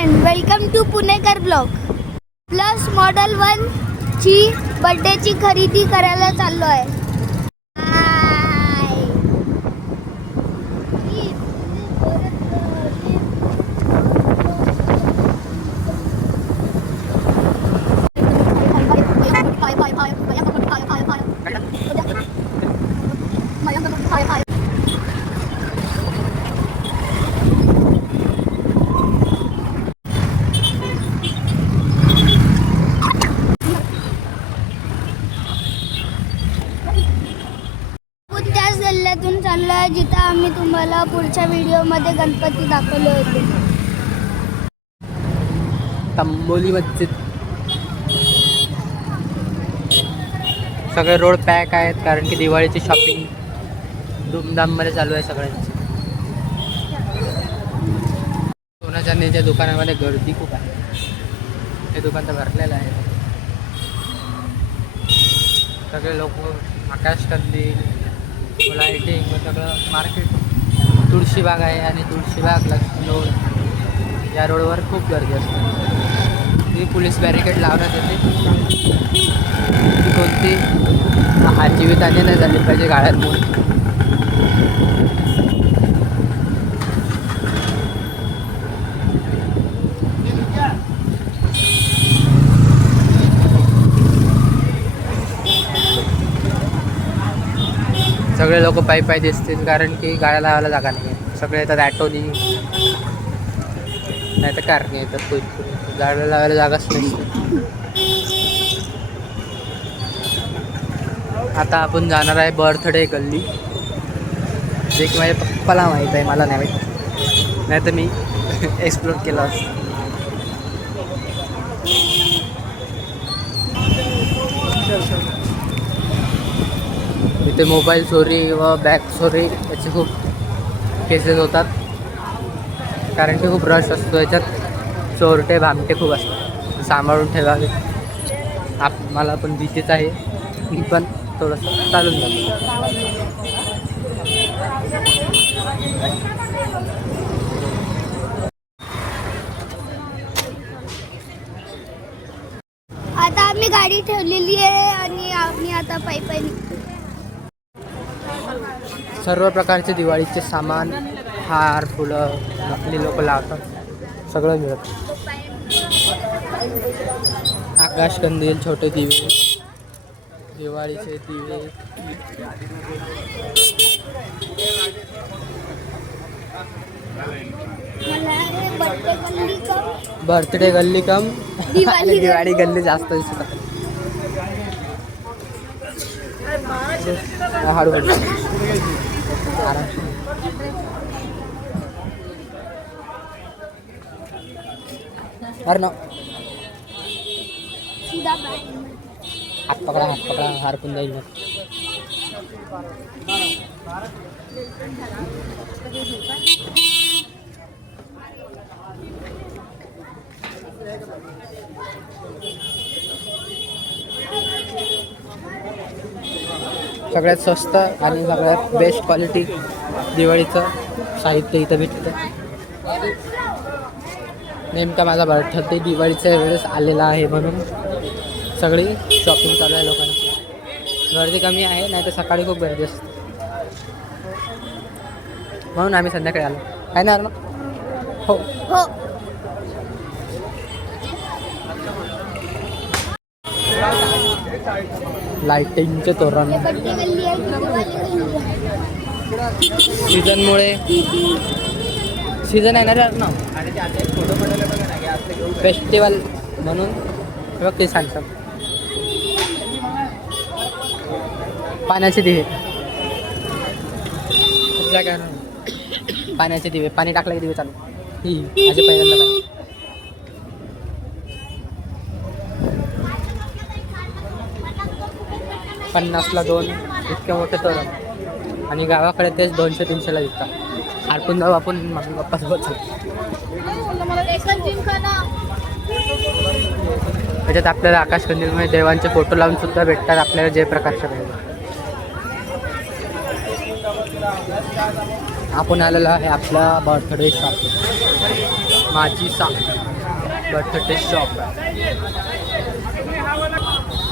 Friend, welcome to Punekar blog. Plus model 1 ची बर्थडेची खरेदी करायला चाललो आहे. गल्ल्यातून चाललोय जिथं आम्ही तुम्हाला पुढच्या व्हिडिओमध्ये गणपती दाखवले होते. तांबोली मस्जिद. सगळे रोड पॅक आहेत कारण की दिवाळीची शॉपिंग धूमधाममध्ये चालू आहे सगळ्यांची. सोना चांदीच्या दुकानामध्ये गर्दी खूप आहे. हे दुकान तर भरलेलं आहे. सगळे लोक आकाश कंदील लाइटिंग सगळं मार्केट. तुळशीबाग आहे आणि तुळशीबाग लक्ष्मी रोड या रोडवर खूप गर्दी असते. ती पोलीस बॅरिकेड लावण्यात येते की कोणती जीवितहानी नाही झाली पाहिजे गाड्यांमुळे. सगळे लोक पायी पायी दिसतील कारण की गाड्या लावायला जागा नाही आहे. सगळे येतात ॲटोनी नाही तर कारने येतात. गाड्या लावायला जागाच नसते. आता आपण जाणार आहे बर्थडे गल्ली, जे की माझ्या पप्पाला माहीत आहे, मला नाही माहीत. नाही तर मी एक्सप्लोर केलं असतं. इथे मोबाईल चोरी व बॅग चोरी याचे खूप केसेस होतात कारण की खूप रश असतो याच्यात. चोरटे भामटे खूप असतात, सांभाळून ठेवावे. मला पण भीतीच आहे, मी पण थोडंसं चालून जातो. आता आम्ही गाडी ठेवलेली आहे आणि आम्ही आता पायी पायी निघतो. सर्व प्रकारचे दिवाळीचे सामान, हार, फुलं नकली लोक लावतात, सगळं मिळतं. आकाश कंदील, छोटे दिवे, दिवाळीचे दिवे. बर्थडे गल्ली कम दिवाळी गल्ली जास्त दिसतात. हळू अरे ना, हात पकडा हारपून जाईल मग. सगळ्यात स्वस्त आणि सगळ्यात बेस्ट क्वालिटी दिवाळीचं साहित्य इथं भेटतं. नेमका माझा बर्थडे दिवाळीच्या वेळेस आलेला आहे म्हणून सगळी शॉपिंग चालू आहे लोकांची. गर्दी कमी आहे, नाही तर सकाळी खूप गर्दी असते म्हणून आम्ही संध्याकाळी आलो. काय ना हो हो. लाइटिंगचे तोरण. सीझनमुळे सीझन येणार ना फेस्टिवल म्हणून बघ ते सांगतात. पाण्याचे दिवे खूप जागा पाण्याचे दिवे, पाणी टाकलं की दिवे चालू. ही माझे पहिल्यांदा 50ला 2 इतके मोठे तोरण. आणि गावाकडे तेच 200-300ला विकतात. हरपून जाऊ आपण मम्मी पप्पासोबत. त्याच्यात आपल्याला आकाश कंदीलमध्ये देवांचे फोटो लावून सुद्धा भेटतात आपल्याला जे प्रकारचे पाहिजे. आपण आलेला आहे आपला बर्थडे शॉप माझी शॉप. बटाटे शॉप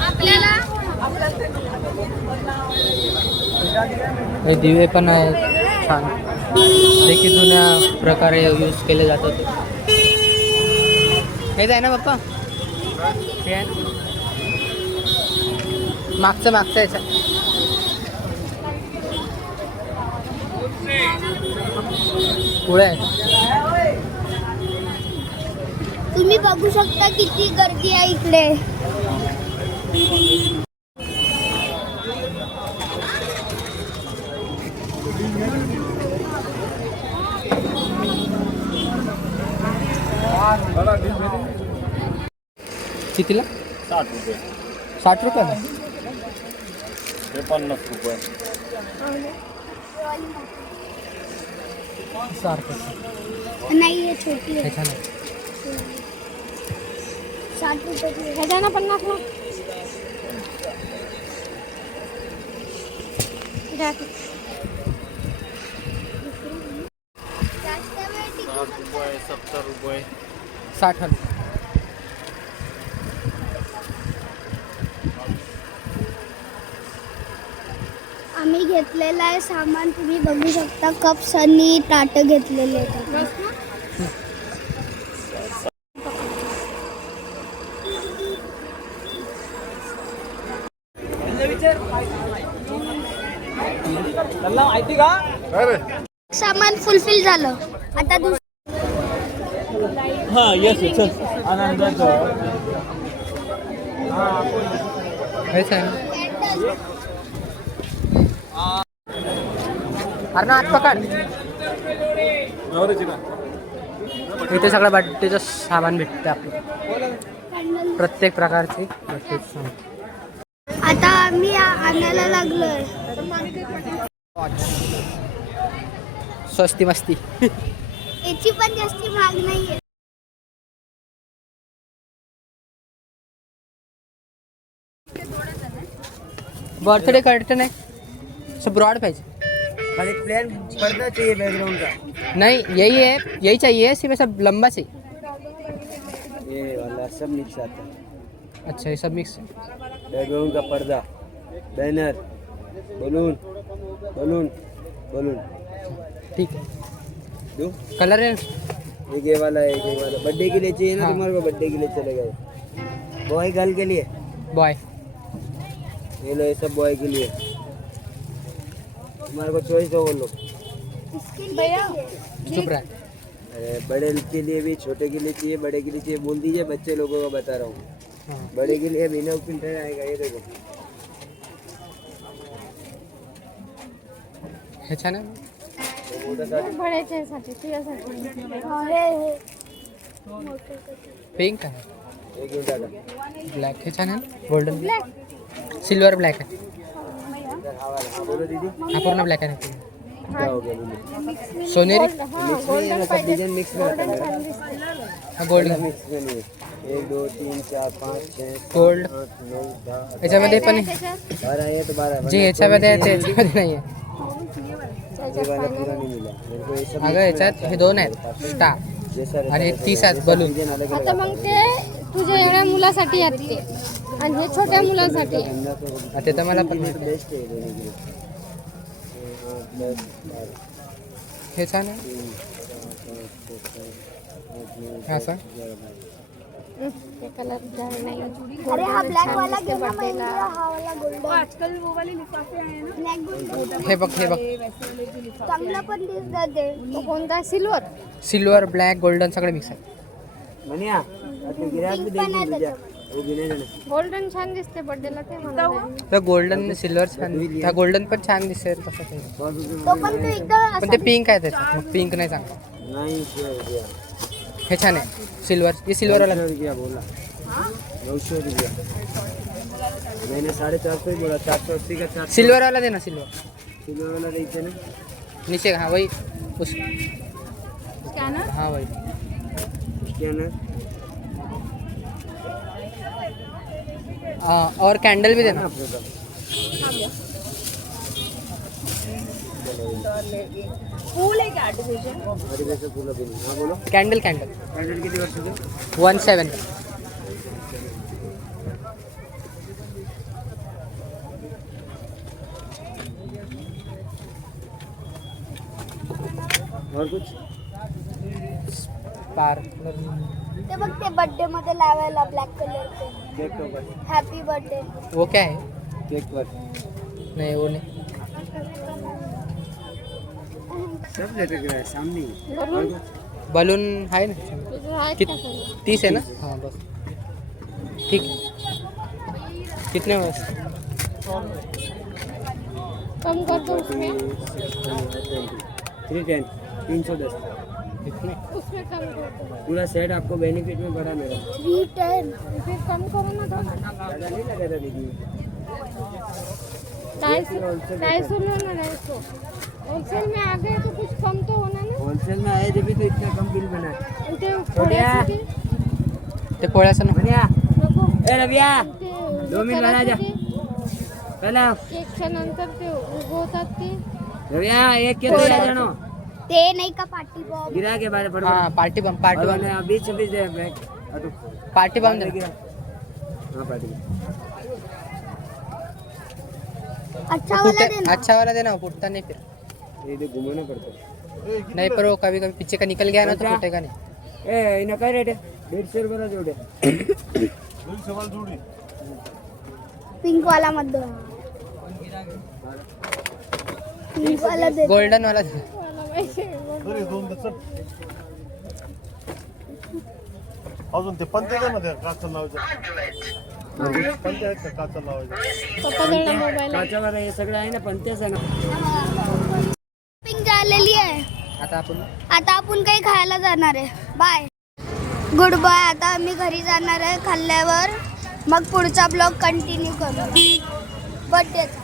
आपल्याला हे दिवे पण आहेत छान, ते की जुन्या प्रकारे यूज केले जातात. हेच आहे ना पप्पा, हे आहे ना? मागचं याचं पुढे आहे. तुम्ही बघू शकता किती गर्दी आहे इकडे. कितीला? 60 रुपये. 60 रुपये. हे 50 रुपये. सारखं नाही हे छोटी आहे. हे छान आहे. 60 रुपये ह्याच्या ना 50 ना. जास्त वेळ टिकू 60 रुपये, 70 रुपये. 60 रुपये. आम्ही घेतलेलं आहे सामान, तुम्ही बघू शकता. कप्स आणि ताटं घेतलेले आहेत. सामान फुलफिल झालं. आता हां येस येस आनंदाचं. हेच आहे ना. अरे ना हात पकड. इथे सगळं बटाट्याचं सामान भेटतं आपलं, प्रत्येक प्रकारचे बटाट्याचं सामान. आता आम्ही आणायला लागलोय. स्वस्ती मस्ती. याची पण जास्ती महाग नाहीये. बर्थडे करते नहीं सब ब्रॉड पाहिजे. खाली प्लेन पर्दा चाहिए बैकग्राउंड का. नहीं यही है, यही चाहिए, सिर्फ सब लंबा चाहिए. ये वाला सब मिक्स आता है. अच्छा ये सब मिक्स है. बैकग्राउंड का पर्दा, बैनर, बलून बलून बलून. ठीक है. दो कलर है एक ये वाला है, एक ये वाला. बर्थडे के लिए चाहिए ना हाँ. तुम्हारे को? बर्थडे के लिए चलेगा ये. बॉय गर्ल के लिए बॉय. ये लो, ये सब बॉय के लिए. तुम्हारे को चॉइस हो लो. चुप रहा. अरे बड़े के लिए भी, छोटे के लिए चाहिए, बड़े के लिए चाहिए, बोल दीजिए. बच्चे लोगों को बता रहा हूँ. हाँ. बड़े के लिए बिना फिल्टर आएगा. ये देखो. हे छान आहे. मोटा सा पिंक आहे, एक मिनट आला. ब्लॅक. हे छान आहे. गोल्डन सिल्वर ब्लॅक आहे. इधर हाँ वाला. हाँ बोलो दीदी. हा पूर्ण ब्लॅक आहे. क्या हो गया बोलो. सोनेरी. मिक्स में है ना, सब डिजाइन मिक्स में आता है मेरा. हा गोल्ड. मिक्स में नहीं है. 1 2 3 4 5 6 गोल्ड. 8 9 10 याच्यामध्ये पण आहे. 12 है तो 12. जे याच्यामध्ये आहे ते याच्यामध्ये नाही आहे. ये वाला पूरा नहीं मिला मेरे को. ये सब अगं याच्यात हे दोन आहेत स्टार जैसा रहता आणि है, 30 आहेत बलून. डिजाइन अलग आता अलग. मग ते तुझ्या एवढ्या मुलासाठी आहेत ते, आणि हे छोट्या मुलांसाठी आहे. गंदा तो ते तर मला पण माहिती आहे. बेस्ट है लेने के लिए. 10 12 हे छान आहे. 3 4 5 6 7 8 9 हा सांग. ते कलर नाही. अरे हा ब्लॅक वाला घे ना महेंद्र. हा वाला गोल्डन. आजकल वो वाले लिफाफे आहे ना, ब्लॅक गोल्डन. हे बघ, हे बघ. चांगलं पण दिसतं ते. तो कोणता सिल्वर? सिल्वर ब्लॅक गोल्डन सगळे मिक्स आहे. मनिया आता गिराक भी देख ली तुझ्या. वो भी नाही देणार. गोल्डन छान दिसते बर्थडेला, ते म्हणत तर गोल्डन सिल्वर छान. हा गोल्डन पण छान दिसेल तसं काही. तो पण तू एकदम पण ते पिंक आहे त्याच्यात, मग पिंक नाही चांगलं. नाही रुपया. हे छान आहे सिल्वर. ये सिल्वर वाला. 900 रुपया बोला. 900 रुपया. मैंने 450 ही बोला. 480 का 400. सिल्वर वाला दे ना. सिल्वर सिल्वर वाला देखते ना. नीचे. हाँ वही उस. स्कॅनर. हाँ वही. क्या ना. और कैंडल भी देना. अपने पास. फूल है क्या आर्टिफिशियल? आर्टिफिशियल फुलं बिन. हा बोलो. कॅन्डल कॅन्डल किती वर्षाचे? 17 और कुछ? पार्लर ते बघ ते बर्थडे मध्ये लावायला ब्लॅक कलरचे. Cake topper. Happy birthday. वो क्या है केक पर. नहीं वो नहीं सब लेके गया सामने. बलून बलून आहे ना इधर आहेत कित का सगळे? 30 है ना हाँ बस ठीक कितने में कम कर दो उसमें 310. 310. कितने उसमें कम कर दो. पूरा सेट आपको बेनिफिट में पड़ा मेरा. 310. फिर कम करो ना थोड़ा. ज़्यादा नहीं लगा था दीदी. 250 लो ना 250. होलसेल में आ गए तो कुछ कम तो होना ना. होलसेल में आए जब भी तो इतना कम बिल बना. आणि ते पोळ्याचे ते ते पोळ्याचं नको बनिया. नको. ए रबिया. ते 2 मिनिट बना जा. चला केकच्या नंतर ते उगवतात ते. रबिया एक के दो या जानो. ते नाही का पार्टी बॉम्ब. गिरा के बाद फटाफट. हाँ पार्टी बम और मैंने 20-26 दे बैग. अटो. पार्टी बम दे गिरा. हाँ पार्टी. अच्छा वाला देना. अच्छा वाला देना वो फूटता नहीं फिर ये तो घुमाना पड़ता है. नहीं पर वो कभी कभी पीछे का निकल गया ना तो फूटेगा नहीं ए इन्हें काय रेट है? 150 रुपये जोड़े. पिंक वाला मत दो. पिंक वाला दे. गोल्डन वाला दे मला माहिती आहे. अजून ते पंते का ना त्या काचा लावायचं पंते आहेत का काचा लावायचं पप्पा जवळ मोबाईल आहे. काचा वाला हे सगळं आहे ना पंत्याच आहे ना. पिंक झालेली आहे. आता आपण काही खायला जाणार आहे. Bye good bye. आता आम्ही घरी जाणार आहे. खाल्ल्यावर मग पुढचा ब्लॉग कंटिन्यू करू बर्थडेचा.